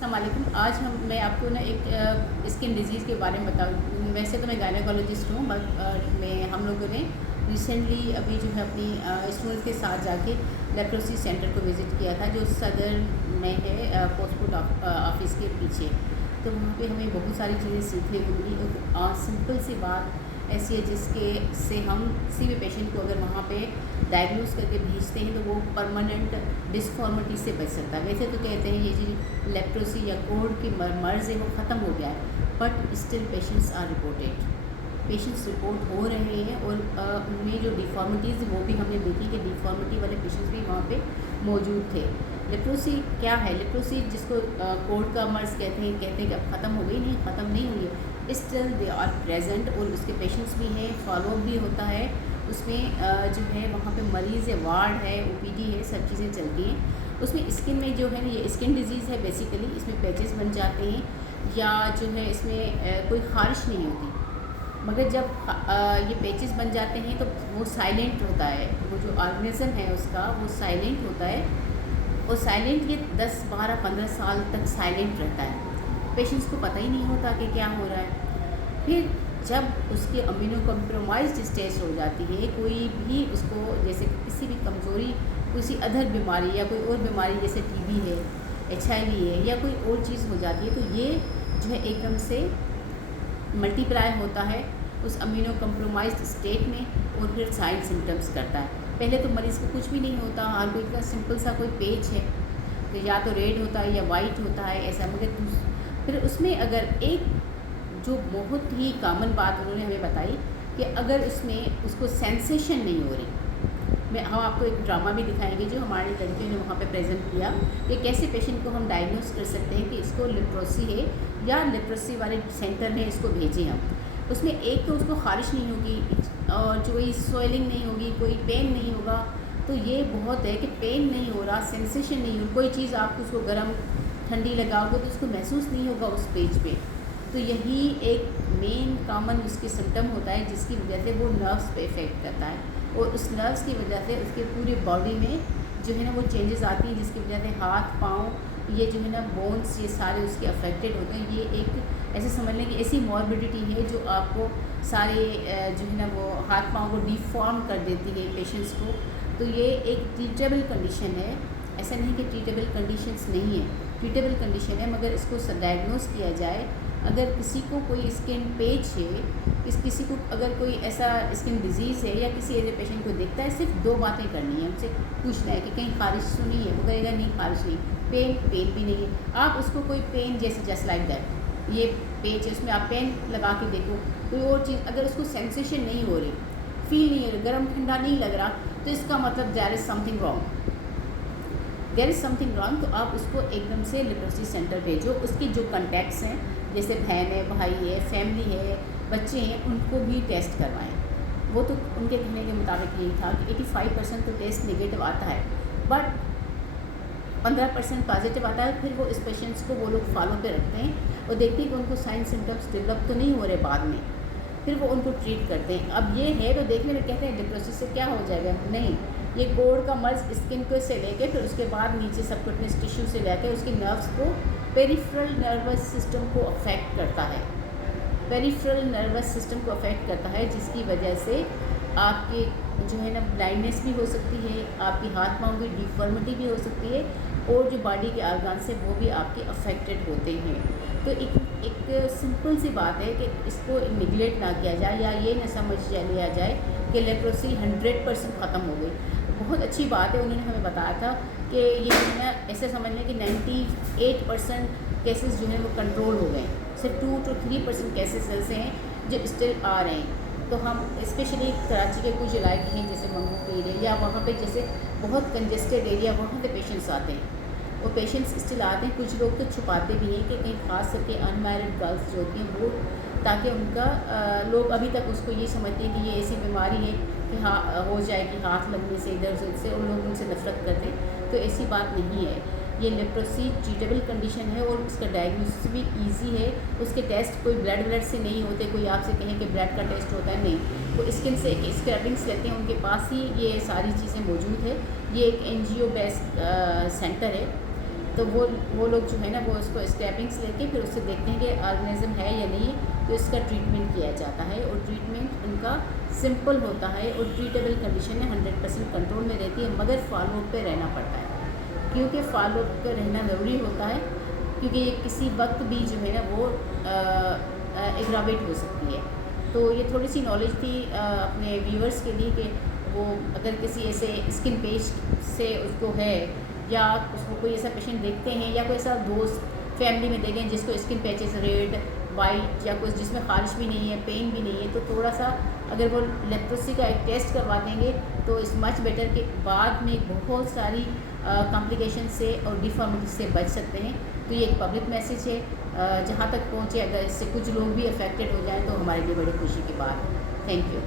अस्सलामुअलैकुम। आज मैं आपको ना एक स्किन डिजीज़ के बारे में बताऊँ। वैसे तो मैं गायनेकोलॉजिस्ट हूँ, बट हम लोगों ने रिसेंटली अभी जो है अपनी स्टूडेंट्स के साथ जाके लेप्रोसी सेंटर को विज़िट किया था, जो सदर में है, पासपोर्ट ऑफिस के पीछे। तो वहाँ पे हमें बहुत सारी चीज़ें सीखने को मिली। एक सिंपल सी बात ऐसी है जिसके से हम किसी भी पेशेंट को अगर वहाँ पे डायग्नोज करके भेजते हैं तो वो परमानेंट डिसफॉर्मिटी से बच सकता है। वैसे तो कहते हैं ये जो लेप्रोसी या कोढ़ की मर्ज़ है वो ख़त्म हो गया है, but still patients are reported. Patients report हो रहे हैं और उनमें जो डिफॉर्मिटीज़ वो भी हमने देखी कि डिफॉर्मिटी वाले पेशेंट्स भी वहाँ पे मौजूद थे। लेप्रोसी क्या है? लेप्रोसी जिसको कोढ़ का मर्ज़ कहते हैं कि अब ख़त्म हो गई, नहीं, ख़त्म नहीं हुई है। स्टिल दे आर प्रेजेंट और उसके पेशेंट्स भी हैं, फॉलोअप भी होता है उसमें। जो है वहाँ पे मरीज़ है, वार्ड है, ओपीडी है, सब चीज़ें चलती हैं। उसमें स्किन में जो है ना, ये स्किन डिजीज़ है बेसिकली। इसमें पैचेस बन जाते हैं या जो है इसमें कोई ख़ारिश नहीं होती, मगर जब ये पैचेस बन जाते हैं तो वो साइलेंट होता है। वो जो ऑर्गेनिज्म है उसका वो साइलेंट होता है, और साइलेंट ये 10, 12, 15 साल तक साइलेंट रहता है। पेशेंट्स को पता ही नहीं होता कि क्या हो रहा है। फिर जब उसकी अमीनो कम्प्रोमाइज्ड स्टेज हो जाती है, कोई भी उसको जैसे किसी भी कमज़ोरी, किसी अदर बीमारी या कोई और बीमारी जैसे टीबी है, एचआईवी है या कोई और चीज़ हो जाती है, तो ये जो है एकदम से मल्टीप्लाई होता है उस अमीनो कम्प्रोमाइज्ड स्टेट में और फिर साइड सिम्टम्स करता है। पहले तो मरीज़ को कुछ भी नहीं होता, हर कोई इतना सिंपल सा कोई पेच है तो या तो रेड होता है या वाइट होता है ऐसा, मगर फिर उसमें अगर एक जो बहुत ही कॉमन बात उन्होंने हमें बताई कि अगर उसमें उसको सेंसेशन नहीं हो रही। हम आपको एक ड्रामा भी दिखाएंगे जो हमारी लड़कियों ने वहाँ पे प्रेजेंट किया कि कैसे पेशेंट को हम डायग्नोस कर सकते हैं कि इसको लेप्रोसी है या लेप्रोसी वाले सेंटर में इसको भेजें हम। उसमें एक तो उसको ख़ारिश नहीं होगी और जो कोई स्वेलिंग नहीं होगी, कोई पेन नहीं होगा। तो ये बहुत है कि पेन नहीं हो रहा, सेंसेशन नहीं हो, कोई चीज़ आप उसको गर्म ठंडी लगाओगे तो उसको महसूस नहीं होगा उस पेज पे। तो यही एक मेन कॉमन उसके सिम्टम होता है जिसकी वजह से वो नर्व्स पे इफ़ेक्ट करता है, और उस नर्व्स की वजह से उसके पूरी बॉडी में जो है ना वो चेंजेस आती हैं, जिसकी वजह से हाथ पाँव ये जो है ना बोन्स ये सारे उसके अफेक्टेड होते हैं। ये एक ऐसे समझ लें कि ऐसी मॉर्बिडिटी है जो आपको सारे जो है ना वो हाथ पाँव को डिफॉर्म कर देती है पेशेंट्स को। तो ये एक ट्रीटेबल कंडीशन है, ऐसा नहीं कि ट्रीटेबल कंडीशंस नहीं है, ट्रीटेबल कंडीशन है, मगर इसको डायग्नोस किया जाए। अगर किसी को कोई स्किन पेच है, किसी को अगर कोई ऐसा स्किन डिजीज़ है या किसी ऐसे पेशेंट को देखता है, सिर्फ दो बातें करनी है, उनसे पूछना है कि कहीं ख़ारिश तो नहीं है। वो कहेगा नहीं, ख़ारिश नहीं, पेन भी नहीं है। आप उसको कोई पेन जैसे जस्ट लाइक दैट, ये पेच है उसमें आप पेन लगा के देखो, कोई और चीज़ अगर उसको सेंसेशन नहीं हो रही, फील नहीं हो रही, गर्म ठंडा नहीं लग रहा, तो इसका मतलब there is something wrong, there is something wrong. तो आप उसको एकदम से लेप्रोसी सेंटर भेजो। उसके जो कॉन्टैक्ट्स हैं, जैसे बहन है, भाई है, फैमिली है, बच्चे हैं, उनको भी टेस्ट करवाएं। वो तो उनके कहने के मुताबिक यही था कि 85% तो टेस्ट नेगेटिव आता है, बट 15% पॉजिटिव आता है। फिर वो इस पेशेंट्स को वो लोग फॉलो पे रखते हैं और देखते हैं कि उनको साइन सिम्टम्स डेवलप तो नहीं हो रहे बाद में, फिर वो उनको ट्रीट करते हैं। अब ये है तो देखने में कहते हैं लेप्रोसी से क्या हो जाएगा, नहीं, ये कोढ़ का मर्ज स्किन को से लेके फिर उसके बाद नीचे सबक्यूटेनियस टिश्यू से लेकर उसके नर्व्स को, पेरिफेरल नर्वस सिस्टम को अफेक्ट करता है, पेरिफेरल नर्वस सिस्टम को अफेक्ट करता है, जिसकी वजह से आपके जो है ना ब्लाइंडनेस भी हो सकती है, आपकी हाथ पाँव की डिफॉर्मिटी भी हो सकती है, और जो बॉडी के ऑर्गन से वो भी आपके अफेक्टेड होते हैं। तो एक सिंपल सी बात है कि इसको निगलेक्ट ना किया जाए या ये ना समझ लिया जाए कि लेप्रोसी 100% ख़त्म हो गई। बहुत अच्छी बात है, उन्होंने हमें बताया था कि ये जो है ना ऐसे समझ लें कि 98% केसेस जो हैं वो कंट्रोल हो गए, सिर्फ 2 to 3% केसेस ऐसे हैं जो स्टिल आ रहे हैं। तो हम स्पेशली कराची के कुछ इलाके हैं जैसे मंगू पीर है या वहाँ पे जैसे बहुत कंजेस्टेड एरिया, वहाँ पे पेशेंट्स आते हैं, वो पेशेंट्स स्टिल आते हैं। कुछ लोग तो छुपाते भी हैं कि कहीं खास करके अनमैरिड गर्ल्स जो होती हैं वो, ताकि उनका लोग अभी तक उसको ये समझते हैं कि ये ऐसी बीमारी है कि हाँ हो जाएगी हाथ लगने से, इधर उधर से, और लोग उनसे नफरत करते हैं। तो ऐसी बात नहीं है, ये लेप्रोसी ट्रीटेबल कंडीशन है और इसका डायग्नोसिस भी इजी है। उसके टेस्ट कोई ब्लड से नहीं होते, कोई आपसे कहें कि ब्लड का टेस्ट होता है, नहीं, वो स्किन से स्क्रैपिंग्स लेते हैं, उनके पास ही ये सारी चीज़ें मौजूद है। ये एक NGO बेस्ड सेंटर है तो वो लोग जो है ना वो उसको स्टेपिंग्स लेके फिर उससे देखते हैं कि ऑर्गेनिज्म है या नहीं, तो इसका ट्रीटमेंट किया जाता है। और ट्रीटमेंट उनका सिंपल होता है और ट्रीटेबल कंडीशन में 100% कंट्रोल में रहती है, मगर फॉलोअप पे रहना पड़ता है, क्योंकि फॉलोअप पे रहना ज़रूरी होता है, क्योंकि ये किसी वक्त भी जो है ना वो एग्रावेट हो सकती है। तो ये थोड़ी सी नॉलेज थी अपने व्यूअर्स के लिए कि वो अगर किसी ऐसे स्किन पेस्ट से उसको है, या उसको कोई ऐसा पेशेंट देखते हैं या कोई ऐसा दोस्त फैमिली में देखें जिसको स्किन पैचेस रेड वाइट या कुछ जिसमें खारिश भी नहीं है, पेन भी नहीं है, तो थोड़ा सा अगर वो लेप्रोसी का एक टेस्ट करवा देंगे तो इस मच बेटर के बाद में बहुत सारी कॉम्प्लिकेशन से और डिफॉर्मिटी से बच सकते हैं। तो ये एक पब्लिक मैसेज है, जहाँ तक पहुँचे, अगर इससे कुछ लोग भी अफेक्टेड हो जाएँ तो हमारे लिए बड़ी खुशी की बात है। Thank you.